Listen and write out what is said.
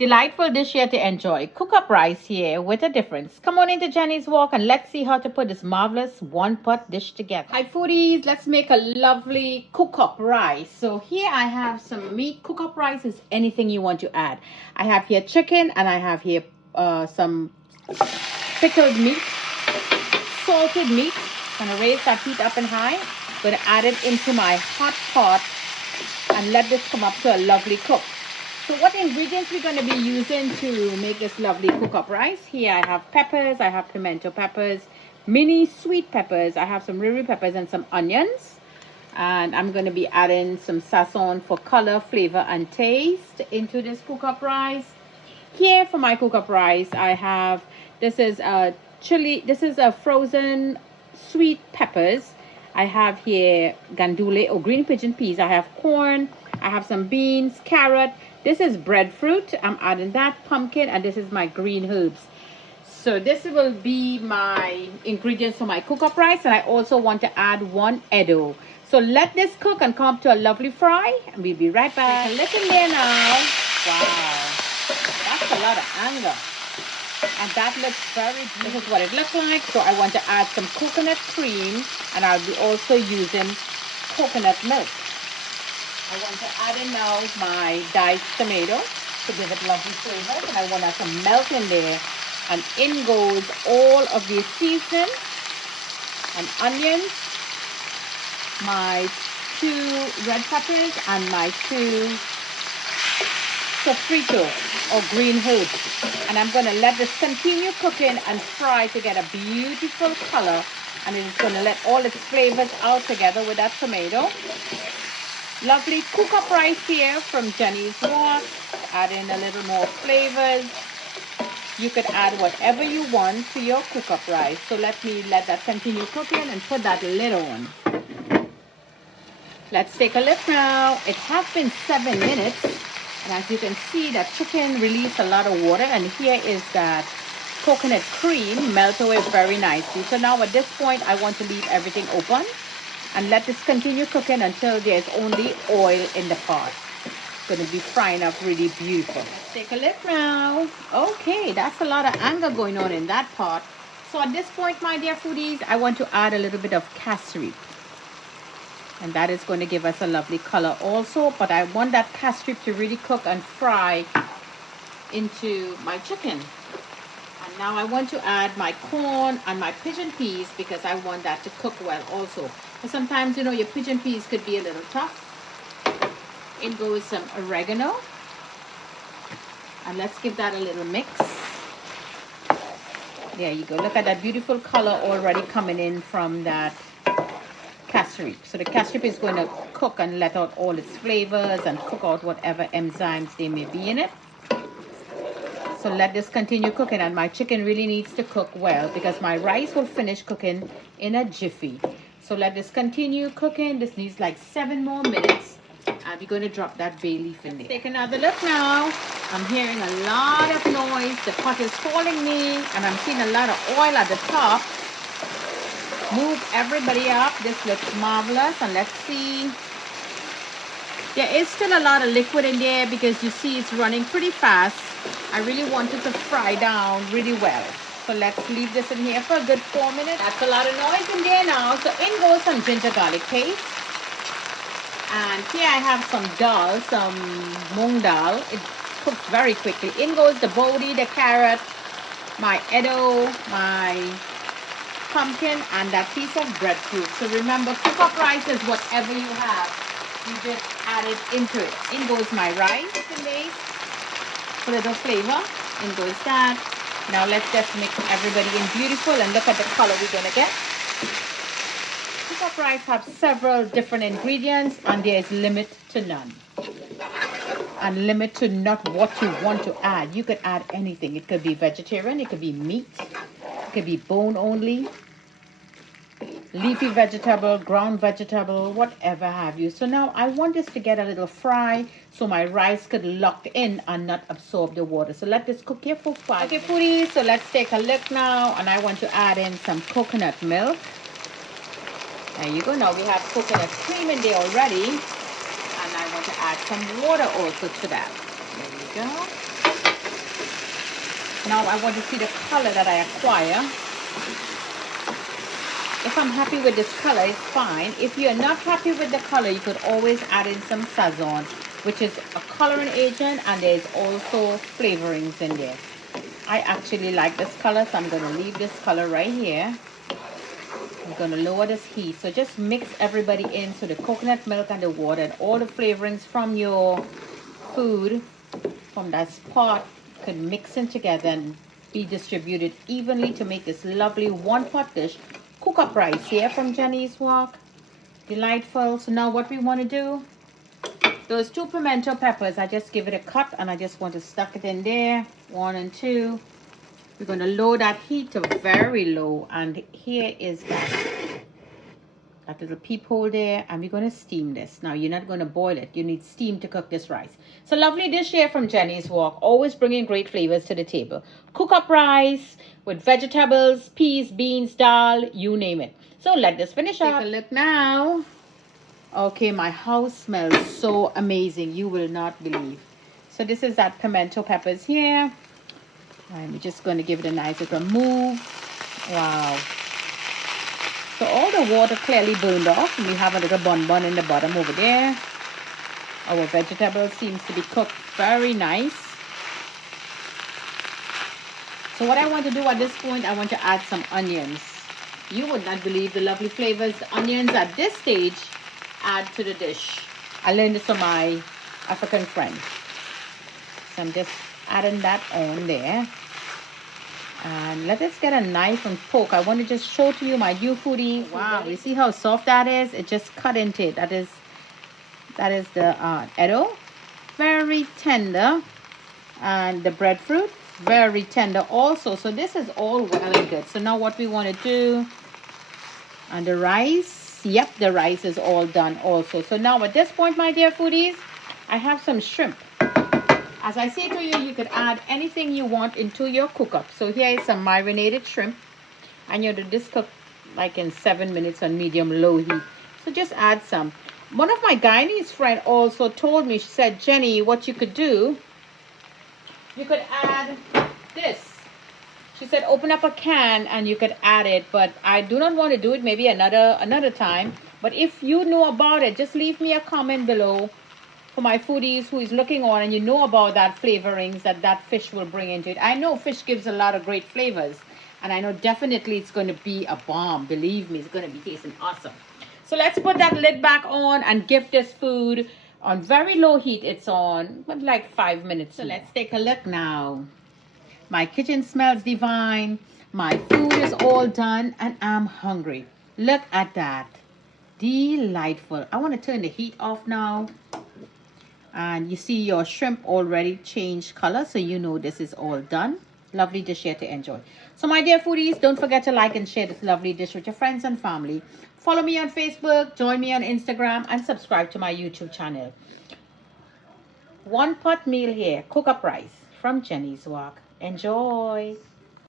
Delightful dish here to enjoy. Cook up rice here with a difference. Come on into Jenny's Walk and let's see how to put this marvelous one-pot dish together. Hi foodies, let's make a lovely cook up rice. So here I have some meat. Cook up rice is anything you want to add. I have here chicken and I have here some pickled meat, salted meat. I'm gonna raise that heat up and high. I'm gonna add it into my hot pot and let this come up to a lovely cook. So what ingredients we're going to be using to make this lovely cook up rice? Here I have peppers, I have pimento peppers, mini sweet peppers, I have some riri peppers and some onions. And I'm going to be adding some sazon for color, flavor and taste into this cook up rice. Here for my cook up rice, I have, this is a frozen sweet peppers. I have here gandule or green pigeon peas. I have corn, I have some beans, carrot. This is breadfruit. I'm adding that, pumpkin, and this is my green herbs. So this will be my ingredients for my cook up rice, and I also want to add 1 Edo. So let this cook and come up to a lovely fry, and we'll be right back. Listen there now. Wow, that's a lot of anger. And that looks very good. This is what it looks like. So I want to add some coconut cream, and I'll be also using coconut milk. I want to add in now my diced tomato to give it lovely flavor, and I want to add some milk in there. And in goes all of the seasoning and onions, my 2 red peppers, and my 2 sofrito or green herbs. And I'm going to let this continue cooking and fry to get a beautiful color, and it is going to let all its flavors out together with that tomato. Lovely cook up rice here from Jenny's Walk. Add in a little more flavors. You could add whatever you want to your cook up rice. So let me let that continue cooking and put that lid on. Let's take a look now. It has been 7 minutes. And as you can see, that chicken released a lot of water. And here is that coconut cream melt away very nicely. So now at this point, I want to leave everything open and let this continue cooking until there's only oil in the pot. It's going to be frying up really beautiful. Let's take a look now. Okay, that's a lot of anger going on in that pot. So at this point, my dear foodies, I want to add a little bit of cashew. And that is going to give us a lovely color also. But I want that cashew to really cook and fry into my chicken. And now I want to add my corn and my pigeon peas because I want that to cook well also. And sometimes, you know, your pigeon peas could be a little tough. In goes some oregano. And let's give that a little mix. There you go. Look at that beautiful color already coming in from that cashew. So the cashew is going to cook and let out all its flavors and cook out whatever enzymes they may be in it. So let this continue cooking, and my chicken really needs to cook well because my rice will finish cooking in a jiffy. So let this continue cooking. This needs like 7 more minutes. And we're going to drop that bay leaf in there. Take another look now. I'm hearing a lot of noise. The pot is calling me, and I'm seeing a lot of oil at the top. Move everybody up. This looks marvelous. And let's see. There is still a lot of liquid in there because you see it's running pretty fast. I really want it to fry down really well. So let's leave this in here for a good 4 minutes. That's a lot of noise in there now. So in goes some ginger garlic paste. And here I have some dal, some mung dal. It cooks very quickly. In goes the bodhi, the carrot, my edo, my pumpkin, and that piece of breadfruit. So remember, cook up rice is whatever you have. You just add it into it. In goes my rice in base for a little flavor. In goes that. Now let's just mix everybody in beautiful and look at the color we're going to get. Cook up rice have several different ingredients, and there is limit to none. And limit to not what you want to add. You could add anything. It could be vegetarian, it could be meat, it could be bone only, leafy vegetable, ground vegetable, whatever have you. So now I want this to get a little fry so my rice could lock in and not absorb the water. So let this cook here for 5 minutes. Okay, foodies, so let's take a look now, and I want to add in some coconut milk. There you go. Now we have coconut cream in there already, and I want to add some water also to that. There you go. Now I want to see the color that I acquire. If I'm happy with this color, it's fine. If you're not happy with the color, you could always add in some Sazon, which is a coloring agent, and there's also flavorings in there. I actually like this color, so I'm going to leave this color right here. I'm going to lower this heat. So just mix everybody in, so the coconut milk and the water and all the flavorings from your food, from that pot, can mix in together and be distributed evenly to make this lovely one-pot dish. Cook up rice here from Jenny's Wok. Delightful. So now what we want to do, those 2 pimento peppers, I just give it a cut and I just want to stuck it in there. 1 and 2. We're going to lower that heat to very low, and here is that little peephole there, and we're going to steam this. Now you're not going to boil it, you need steam to cook this rice. So lovely dish here from Jenny's Wok, always bringing great flavors to the table. Cook up rice with vegetables, peas, beans, dal, you name it. So let this finish up. Take a look now. Okay, my house smells so amazing, you will not believe. So this is that pimento peppers here, and we're just going to give it a nice little move. Wow. So all the water clearly burned off, and we have a little bun in the bottom over there. Our vegetable seems to be cooked very nice. So what I want to do at this point, I want to add some onions. You would not believe the lovely flavors the onions at this stage add to the dish. I learned this from my African friend. So I'm just adding that on there. And let us get a knife and poke. I want to just show to you, my new foodie. Wow, you see how soft that is? It just cut into it. That is the edo, very tender, and the breadfruit, very tender also. So this is all well and good. So now what we want to do, and the rice, yep, the rice is all done also. So now at this point, my dear foodies, I have some shrimp. As I say to you, you could add anything you want into your cook-up. So here is some marinated shrimp. And you do this cook like in 7 minutes on medium-low heat. So just add some. One of my Guyanese friend also told me, she said, Jenny, what you could do, you could add this. She said, open up a can and you could add it. But I do not want to do it, maybe another time. But if you know about it, just leave me a comment below. For my foodies who is looking on, and you know about that flavorings that fish will bring into it. I know fish gives a lot of great flavors, and I know definitely it's going to be a bomb. Believe me, it's going to be tasting awesome. So let's put that lid back on and give this food on very low heat. It's on like 5 minutes. So let's take a look now. My kitchen smells divine. My food is all done and I'm hungry. Look at that. Delightful. I want to turn the heat off now. And you see your shrimp already changed color, so you know this is all done. Lovely dish here to enjoy. So my dear foodies, don't forget to like and share this lovely dish with your friends and family. Follow me on Facebook, join me on Instagram, and subscribe to my YouTube channel. One pot meal here, cook up rice from Jenny's Wok. Enjoy.